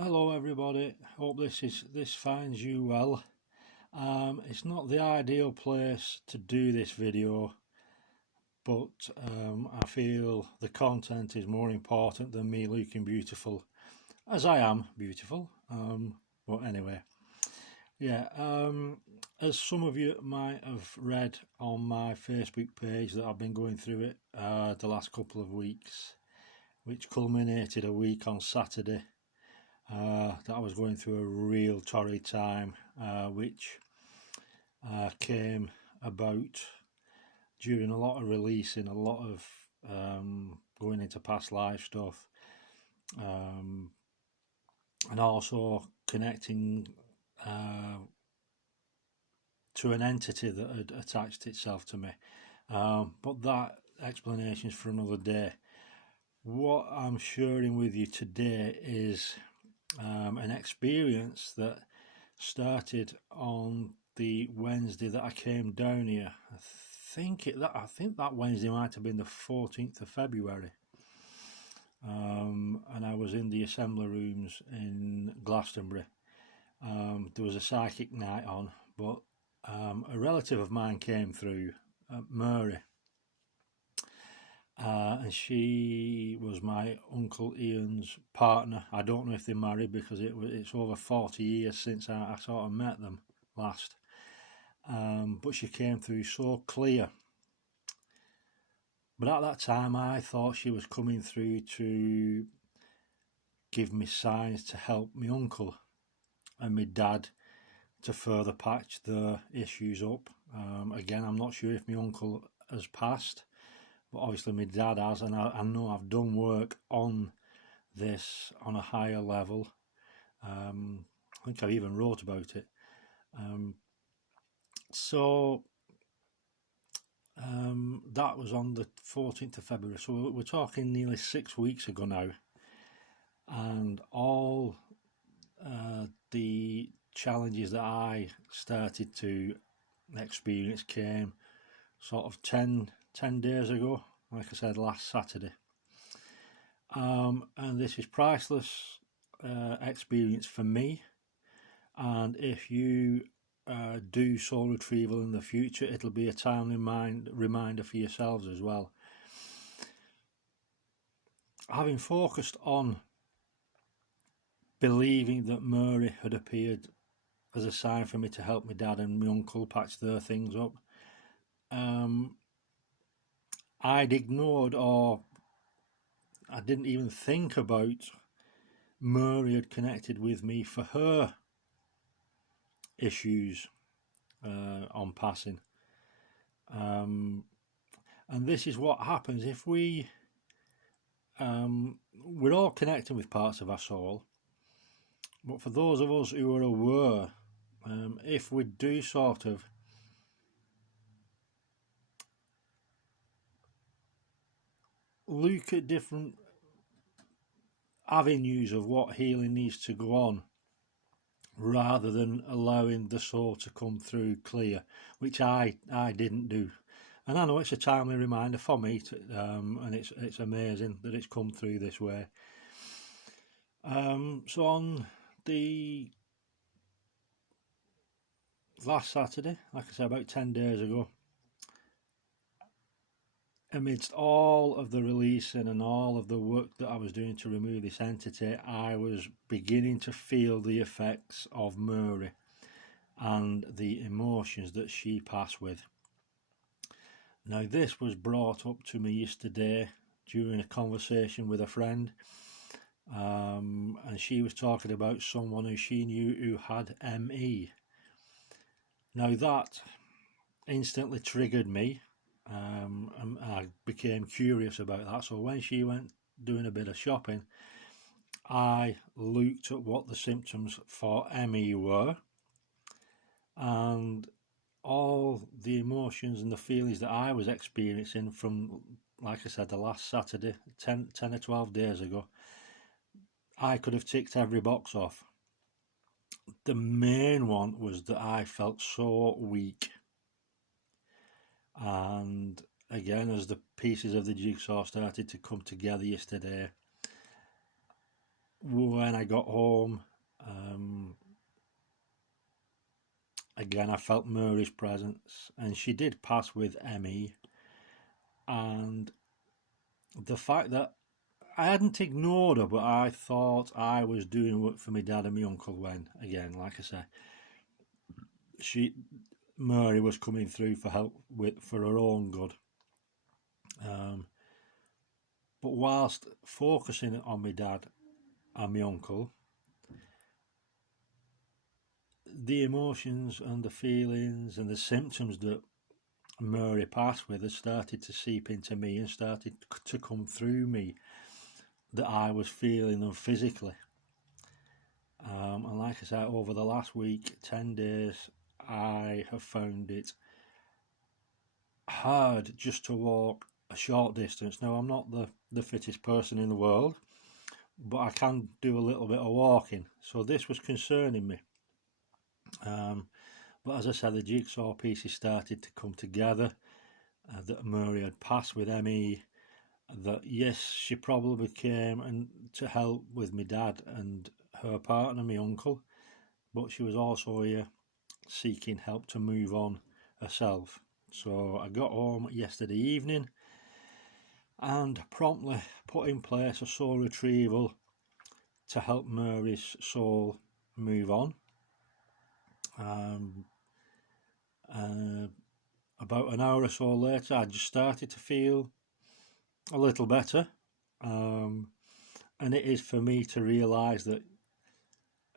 Hello everybody, hope this finds you well. It's not the ideal place to do this video, but I feel the content is more important than me looking beautiful, as I am beautiful. But anyway, yeah, as some of you might have read on my Facebook page that I've been going through it the last couple of weeks, which culminated a week on Saturday. That I was going through a real torrid time, which came about during a lot of releasing, a lot of going into past life stuff, and also connecting to an entity that had attached itself to me. But that explanation is for another day. What I'm sharing with you today is an experience that started on the Wednesday that I came down here. I think that Wednesday might have been the 14th of February. And I was in the assembly rooms in Glastonbury. There was a psychic night on, but a relative of mine came through, Mary. And she was my Uncle Ian's partner. I don't know if they're married because it's over 40 years since I sort of met them last. But she came through so clear. But at that time I thought she was coming through to give me signs to help my uncle and my dad to further patch the issues up. Again, I'm not sure if my uncle has passed, but obviously my dad has, and I know I've done work on this on a higher level. I think I even wrote about it. That was on the 14th of February, so we're talking nearly 6 weeks ago now, and all the challenges that I started to experience came sort of 10 days ago, like I said, last Saturday. And this is priceless experience for me, and if you do soul retrieval in the future, it'll be a timely reminder for yourselves as well. Having focused on believing that Mary had appeared as a sign for me to help my dad and my uncle patch their things up, I'd ignored, or I didn't even think about Mary had connected with me for her issues on passing. And this is what happens if we're all connecting with parts of our soul, but for those of us who are aware, if we do sort of look at different avenues of what healing needs to go on, rather than allowing the soul to come through clear, which I didn't do. And I know it's a timely reminder for me, and it's amazing that it's come through this way. So on the last Saturday, like I said, about 10 days ago, amidst all of the releasing and all of the work that I was doing to remove this entity, I was beginning to feel the effects of Mary and the emotions that she passed with. Now, this was brought up to me yesterday during a conversation with a friend, and she was talking about someone who she knew who had ME. Now, that instantly triggered me. And I became curious about that. So when she went doing a bit of shopping, I looked at what the symptoms for ME were, and all the emotions and the feelings that I was experiencing from, like I said, the last Saturday, 10 or 12 days ago, I could have ticked every box off. The main one was that I felt so weak. And again, as the pieces of the jigsaw started to come together yesterday, when I got home, again I felt Murray's presence, and she did pass with Emmy, and the fact that I hadn't ignored her, but I thought I was doing work for my dad and my uncle when, again, like I say, Murray was coming through for help for her own good. But whilst focusing on my dad and my uncle, the emotions and the feelings and the symptoms that Murray passed with had started to seep into me and started to come through me, that I was feeling them physically. And like I said, over the last week, 10 days, I have found it hard just to walk a short distance. Now, I'm not the fittest person in the world, but I can do a little bit of walking. So this was concerning me. But as I said, the jigsaw pieces started to come together, that Murray had passed with Emmy, that yes, she probably came and to help with my dad and her partner, my uncle, but she was also here seeking help to move on herself. So I got home yesterday evening and promptly put in place a soul retrieval to help Murray's soul move on. About an hour or so later, I just started to feel a little better, and it is for me to realise that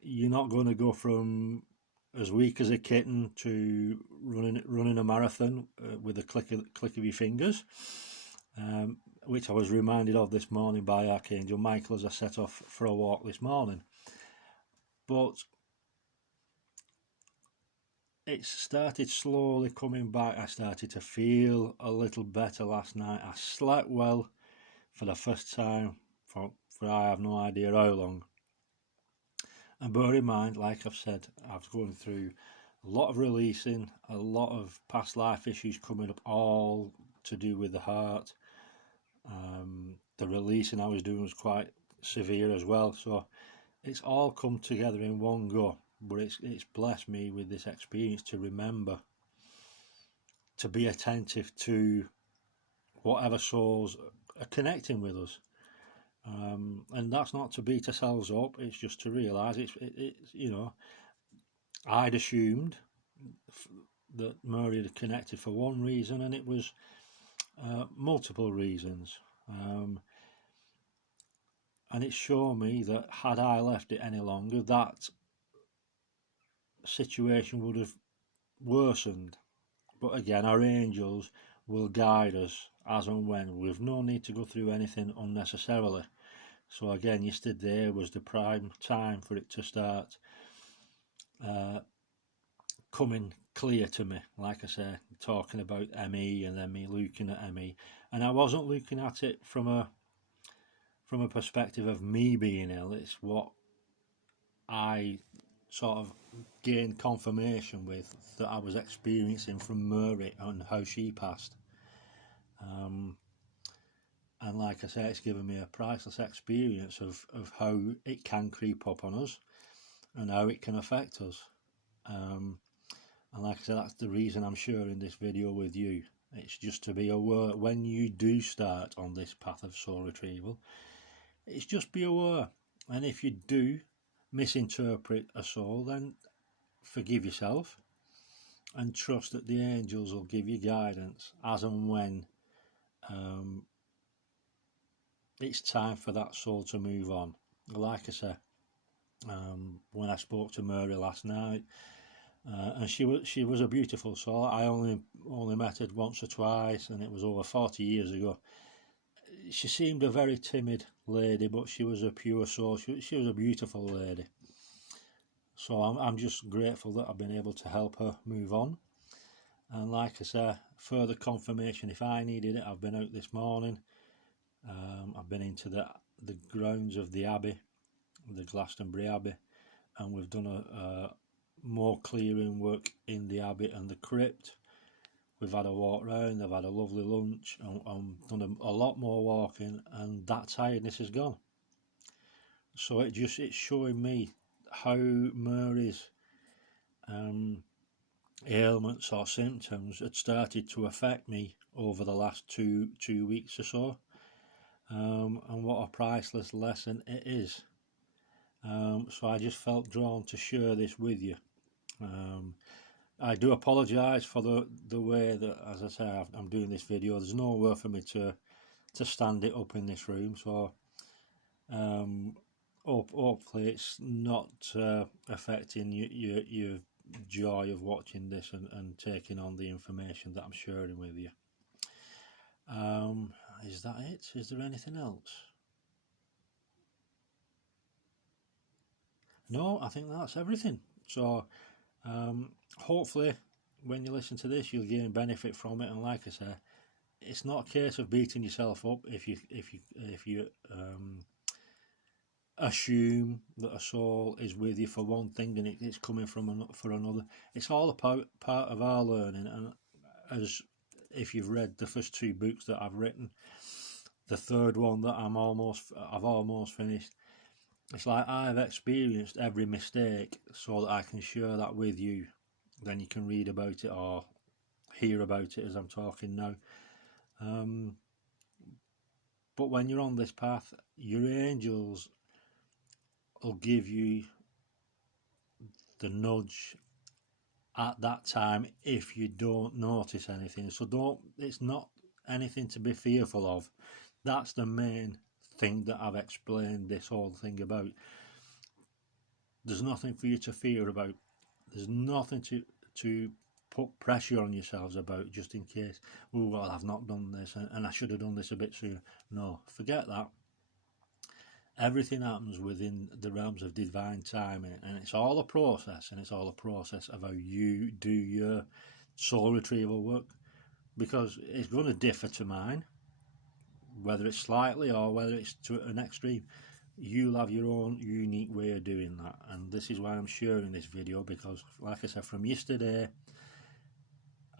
you're not going to go from as weak as a kitten to running a marathon with a click of your fingers, which I was reminded of this morning by Archangel Michael as I set off for a walk this morning. But it started slowly coming back. I started to feel a little better last night. I slept well for the first time for I have no idea how long. And bear in mind, like I've said, I was going through a lot of releasing, a lot of past life issues coming up, all to do with the heart. The releasing I was doing was quite severe as well. So it's all come together in one go. But it's blessed me with this experience to remember to be attentive to whatever souls are connecting with us. And that's not to beat ourselves up, it's just to realise it's you know, I'd assumed that Murray had connected for one reason, and it was multiple reasons. And it showed me that had I left it any longer, that situation would have worsened. But again, our angels will guide us as and when. We've no need to go through anything unnecessarily. So again, yesterday was the prime time for it to start coming clear to me. Like I said, talking about Emmy and then me looking at Emmy, and I wasn't looking at it from a perspective of me being ill. It's what I sort of gained confirmation with that I was experiencing from Murray and how she passed. And like I say, it's given me a priceless experience of how it can creep up on us and how it can affect us. And like I said, that's the reason I'm sharing this video with you. It's just to be aware when you do start on this path of soul retrieval. It's just be aware. And if you do misinterpret a soul, then forgive yourself and trust that the angels will give you guidance as and when it's time for that soul to move on. Like I said, when I spoke to Murray last night, and she was a beautiful soul. I only met her once or twice, and it was over 40 years ago. She seemed a very timid lady, but she was a pure soul. She was a beautiful lady. So I'm just grateful that I've been able to help her move on. And like I say, further confirmation if I needed it. I've been out this morning. I've been into the grounds of the Abbey, the Glastonbury Abbey, and we've done a more clearing work in the Abbey and the crypt. We've had a walk round, I've had a lovely lunch, and done a lot more walking, and that tiredness is gone. So it's showing me how Mary's ailments or symptoms had started to affect me over the last two weeks or so, and what a priceless lesson it is. So I just felt drawn to share this with you. I do apologise for the way that, as I say, I'm doing this video. There's nowhere for me to stand it up in this room, so hopefully it's not affecting your joy of watching this and taking on the information that I'm sharing with you. Is that it? Is there anything else? No, I think that's everything. So hopefully when you listen to this you'll gain benefit from it, and like I say, it's not a case of beating yourself up if you assume that a soul is with you for one thing and it's coming from for another. It's all a part of our learning, and as if you've read the first two books that I've written, the third one that I've almost finished, it's like I've experienced every mistake so that I can share that with you. Then you can read about it or hear about it as I'm talking now. But when you're on this path, your angels will give you the nudge at that time if you don't notice anything. So it's not anything to be fearful of. That's the main thing that I've explained this whole thing about. There's nothing for you to fear about. There's nothing to put pressure on yourselves about, just in case, oh well, I've not done this and I should have done this a bit sooner. No, forget that. Everything happens within the realms of divine timing, and it's all a process, and it's all a process of how you do your soul retrieval work, because it's going to differ to mine, whether it's slightly or whether it's to an extreme. You'll have your own unique way of doing that, and this is why I'm sharing this video, because like I said, from yesterday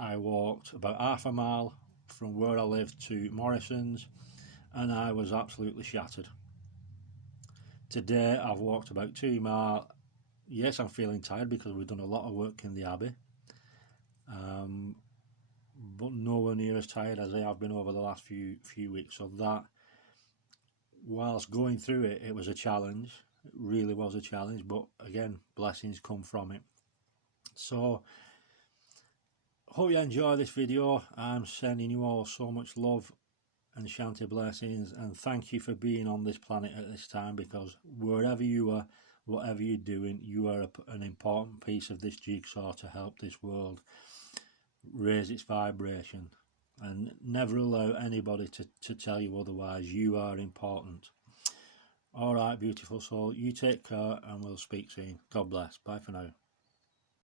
I walked about half a mile from where I live to Morrison's and I was absolutely shattered. Today I've walked about 2 miles. Yes, I'm feeling tired because we've done a lot of work in the Abbey, but nowhere near as tired as I have been over the last few weeks. So that, whilst going through it, it was a challenge. It really was a challenge, but again, blessings come from it. So hope you enjoy this video. I'm sending you all so much love and Shanti blessings, and thank you for being on this planet at this time, because wherever you are, whatever you're doing, you are an important piece of this jigsaw to help this world raise its vibration, and never allow anybody to tell you otherwise. You are important. All right, beautiful soul, you take care and we'll speak soon. God bless. Bye for now.